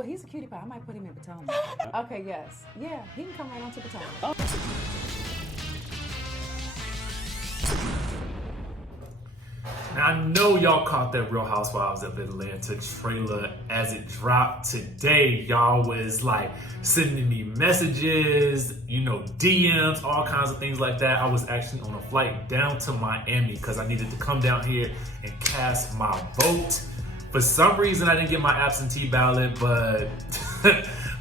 Well, he's a cutie pie. I might put him in Potomac. Okay, yes. Yeah, he can come right on to Potomac. Oh. Now, I know y'all caught that Real Housewives of Atlanta trailer as it dropped today. Y'all was like sending me messages, you know, DMs, all kinds of things like that. I was actually on a flight down to Miami because I needed to come down here and cast my vote. For some reason, I didn't get my absentee ballot, but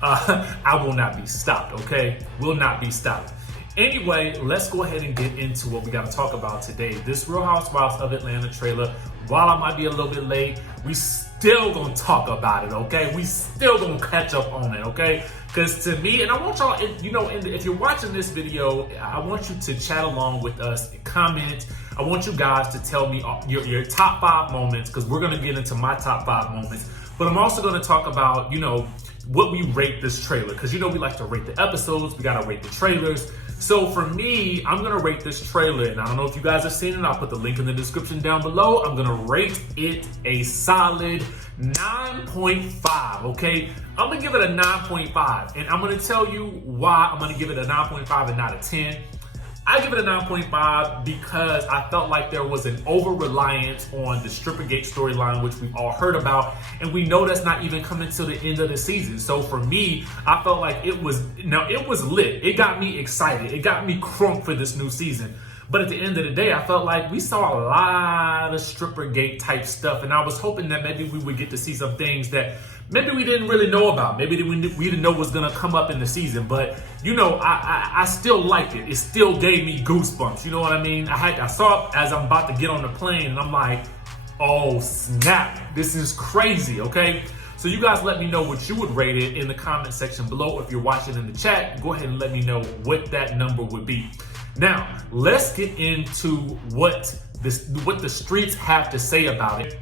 I will not be stopped, okay? Will not be stopped. Anyway, let's go ahead and get into what we got to talk about today. This Real Housewives of Atlanta trailer, while I might be a little bit late, we still gonna talk about it, okay? We still gonna catch up on it, okay? Because to me, and I want y'all, you know, if you're watching this video, I want you to chat along with us, comment. I want you guys to tell me your top 5 moments, because we're gonna get into my top 5 moments. But I'm also gonna talk about, you know, what we rate this trailer, because you know we like to rate the episodes, we gotta rate the trailers. So for me, I'm gonna rate this trailer, and I don't know if you guys have seen it, I'll put the link in the description down below. I'm gonna rate it a solid 9.5, okay? I'm gonna give it a 9.5, and I'm gonna tell you why I'm gonna give it a 9.5 and not a 10. I give it a 9.5 because I felt like there was an over-reliance on the Strippergate storyline, which we've all heard about, and we know that's not even coming to the end of the season. So for me, I felt like it was lit. It got me excited. It got me crunk for this new season. But at the end of the day, I felt like we saw a lot of Strippergate type stuff, and I was hoping that maybe we would get to see some things that maybe we didn't really know about. Maybe we didn't know was gonna come up in the season. But you know, I still liked it. It still gave me goosebumps. You know what I mean? I saw it as I'm about to get on the plane, and I'm like, oh snap, this is crazy. Okay. So you guys let me know what you would rate it in the comment section below. If you're watching in the chat, go ahead and let me know what that number would be. Now, let's get into what the streets have to say about it.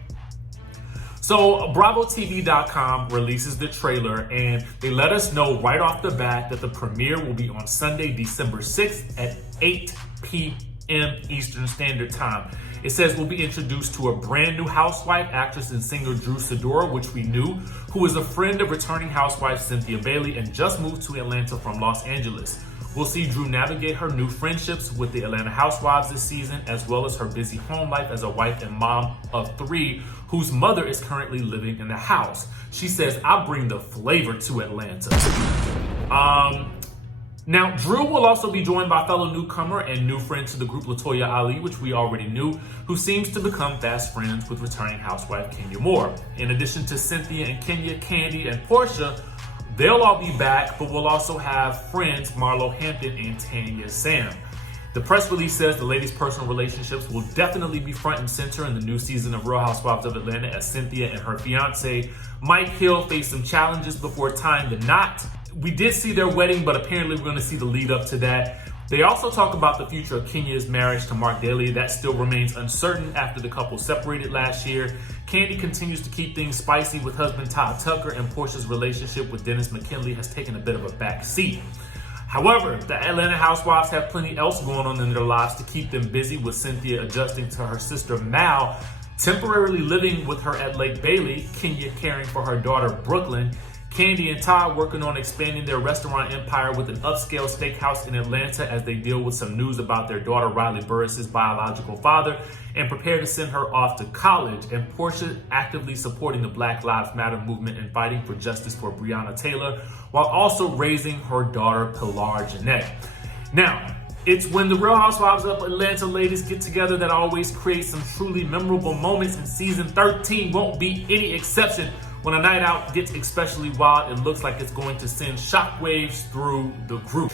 So, BravoTV.com releases the trailer, and they let us know right off the bat that the premiere will be on Sunday, December 6th at 8 p.m. Eastern Standard Time. It says we'll be introduced to a brand new housewife, actress and singer Drew Sidora, which we knew, who is a friend of returning housewife Cynthia Bailey and just moved to Atlanta from Los Angeles. We'll see Drew navigate her new friendships with the Atlanta Housewives this season, as well as her busy home life as a wife and mom of 3, whose mother is currently living in the house. She says, I bring the flavor to Atlanta. Now, Drew will also be joined by fellow newcomer and new friend to the group, Latoya Ali, which we already knew, who seems to become fast friends with returning housewife Kenya Moore. In addition to Cynthia and Kenya, Kandi, and Porsha, they'll all be back, but we'll also have friends Marlo, Hampton, and Tanya Sam. The press release says the ladies' personal relationships will definitely be front and center in the new season of Real Housewives of Atlanta, as Cynthia and her fiance, Mike Hill, face some challenges before tying the knot. We did see their wedding, but apparently we're going to see the lead up to that. They also talk about the future of Kenya's marriage to Mark Daly. That still remains uncertain after the couple separated last year. Kandi continues to keep things spicy with husband Todd Tucker, and Porsha's relationship with Dennis McKinley has taken a bit of a back seat. However, the Atlanta Housewives have plenty else going on in their lives to keep them busy, with Cynthia adjusting to her sister Mal, temporarily living with her at Lake Bailey, Kenya caring for her daughter Brooklyn, Kandi and Todd working on expanding their restaurant empire with an upscale steakhouse in Atlanta as they deal with some news about their daughter Riley Burruss's biological father and prepare to send her off to college, and Porsha actively supporting the Black Lives Matter movement and fighting for justice for Breonna Taylor, while also raising her daughter Pilar Jeanette. Now, it's when the Real Housewives of Atlanta ladies get together that always creates some truly memorable moments, and season 13 won't be any exception. When a night out gets especially wild, it looks like it's going to send shockwaves through the group.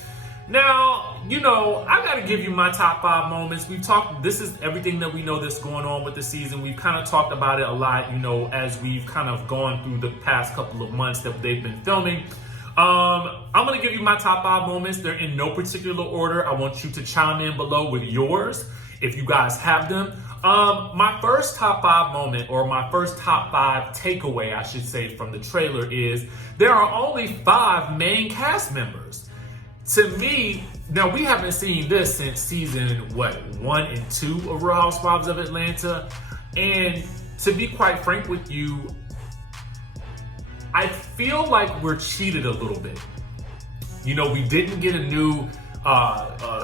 Now, you know, I gotta give you my top 5 moments. We've talked, this is everything that we know that's going on with the season. We've kind of talked about it a lot, you know, as we've kind of gone through the past couple of months that they've been filming. I'm gonna give you my top 5 moments. They're in no particular order. I want you to chime in below with yours if you guys have them. My first top 5 moment, or my first top 5 takeaway, I should say, from the trailer is there are only 5 main cast members. To me, now we haven't seen this since season, 1 and 2 of Real Housewives of Atlanta. And to be quite frank with you, I feel like we're cheated a little bit. You know, we didn't get a new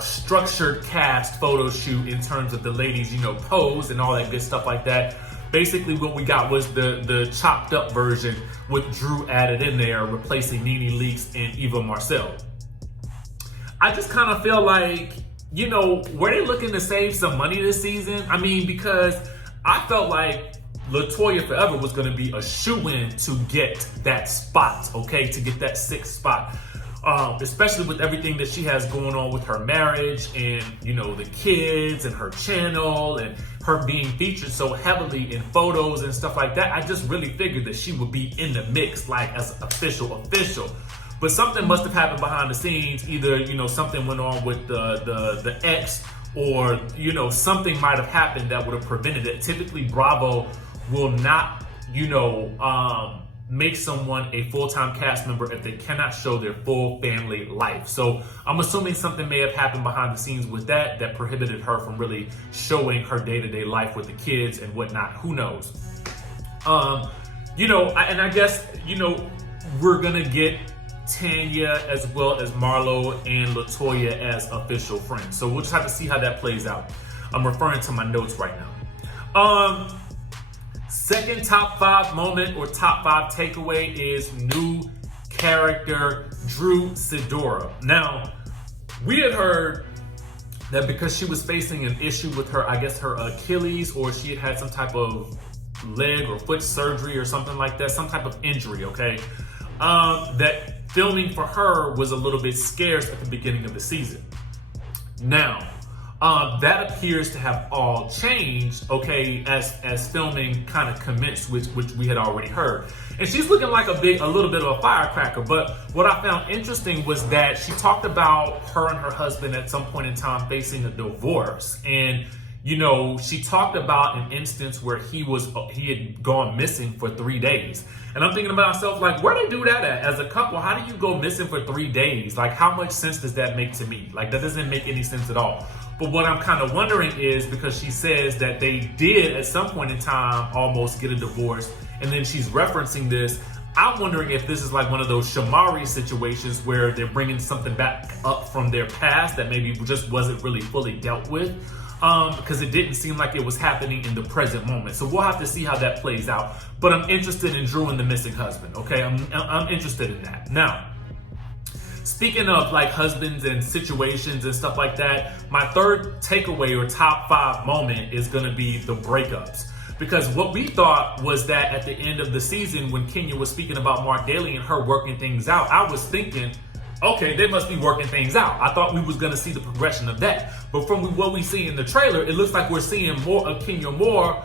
structured cast photo shoot in terms of the ladies, you know, pose and all that good stuff like that. Basically, what we got was the chopped up version with Drew added in there, replacing Nene Leakes and Eva Marcel. I just kind of feel like, you know, were they looking to save some money this season? I mean, because I felt like LaToya Forever was going to be a shoo-in to get that spot, okay, to get that 6th spot. Especially with everything that she has going on with her marriage and, you know, the kids and her channel and her being featured so heavily in photos and stuff like that. I just really figured that she would be in the mix, like as official. But something must have happened behind the scenes. Either, you know, something went on with the ex, or, you know, something might have happened that would have prevented it. Typically, Bravo will not, you know, make someone a full-time cast member if they cannot show their full family life. So I'm assuming something may have happened behind the scenes with that prohibited her from really showing her day-to-day life with the kids and whatnot. Who knows? You know, and I guess, you know, we're gonna get Tanya as well as Marlo and LaToya as official friends. So we'll just have to see how that plays out. I'm referring to my notes right now. Second top 5 moment or top 5 takeaway is new character Drew Sidora. Now, we had heard that because she was facing an issue with her, I guess her Achilles, or she had some type of leg or foot surgery or something like that, some type of injury, okay? That filming for her was a little bit scarce at the beginning of the season. Now, that appears to have all changed, okay, as filming kind of commenced, which we had already heard. And she's looking like a little bit of a firecracker. But what I found interesting was that she talked about her and her husband at some point in time facing a divorce. And, you know, she talked about an instance where he had gone missing for 3 days. And I'm thinking about myself, like, where they do that at? As a couple, how do you go missing for 3 days? Like, how much sense does that make to me? Like, that doesn't make any sense at all. But what I'm kind of wondering is, because she says that they did at some point in time almost get a divorce, and then she's referencing this, I'm wondering if this is like one of those Shamari situations where they're bringing something back up from their past that maybe just wasn't really fully dealt with. Because it didn't seem like it was happening in the present moment. So we'll have to see how that plays out. But I'm interested in Drew and the missing husband, okay? I'm interested in that. Now, speaking of like husbands and situations and stuff like that, my third takeaway or top 5 moment is gonna be the breakups. Because what we thought was that at the end of the season, when Kenya was speaking about Mark Daly and her working things out, I was thinking, okay, they must be working things out. I thought we was going to see the progression of that. But from what we see in the trailer, it looks like we're seeing more of Kenya Moore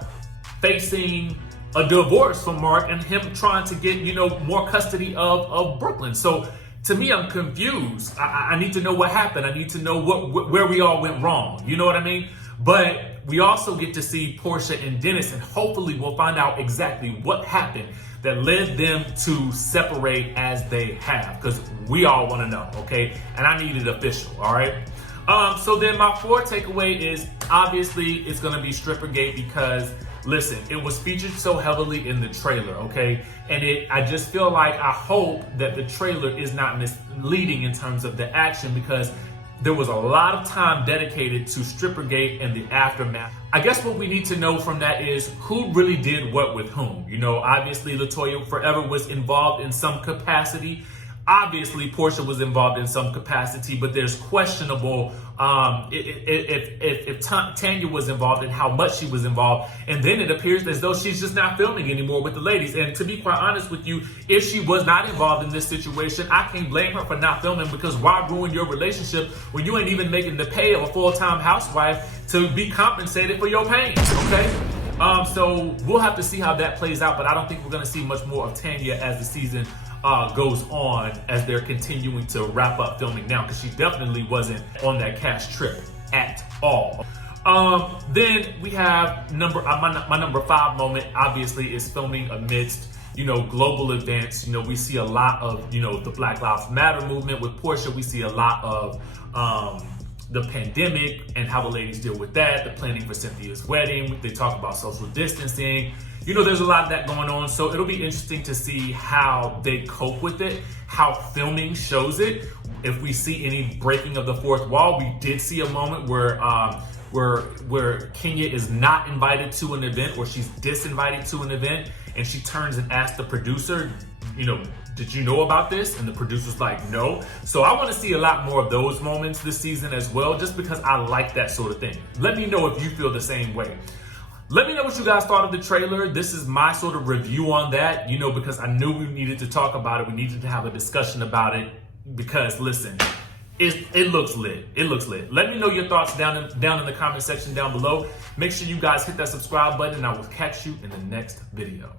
facing a divorce from Mark and him trying to get, you know, more custody of Brooklyn. So to me, I'm confused. I need to know what happened. I need to know where we all went wrong. You know what I mean? But we also get to see Porsha and Dennis, and hopefully we'll find out exactly what happened that led them to separate as they have, because we all want to know, okay? And I need it official, all right? So then my fourth takeaway is, obviously, it's going to be Strippergate because, listen, it was featured so heavily in the trailer, okay? And I just feel like, I hope that the trailer is not misleading in terms of the action, because there was a lot of time dedicated to Strippergate and the aftermath. I guess what we need to know from that is who really did what with whom. You know, obviously LaToya Forever was involved in some capacity. Obviously Porsha was involved in some capacity, but there's questionable if Tanya was involved and how much she was involved. And then it appears as though she's just not filming anymore with the ladies. And to be quite honest with you, if she was not involved in this situation, I can't blame her for not filming, because why ruin your relationship when you ain't even making the pay of a full-time housewife to be compensated for your pain, okay? So we'll have to see how that plays out, but I don't think we're gonna see much more of Tanya as the season goes on, as they're continuing to wrap up filming now, because she definitely wasn't on that cash trip at all. Then we have my number 5 moment, obviously, is filming amidst, you know, global events. You know, we see a lot of, you know, the Black Lives Matter movement with Porsha. We see a lot of the pandemic and how the ladies deal with that, the planning for Cynthia's wedding. They talk about social distancing. you know, there's a lot of that going on. So it'll be interesting to see how they cope with it, how filming shows it. If we see any breaking of the fourth wall, we did see a moment where Kenya is not invited to an event, or she's disinvited to an event, and she turns and asks the producer, you know, did you know about this? And the producer's like, no. So I want to see a lot more of those moments this season as well, just because I like that sort of thing. Let me know if you feel the same way. Let me know what you guys thought of the trailer. This is my sort of review on that, you know, because I knew we needed to talk about it. We needed to have a discussion about it because, listen, it looks lit. It looks lit. Let me know your thoughts down in the comment section down below. Make sure you guys hit that subscribe button, and I will catch you in the next video.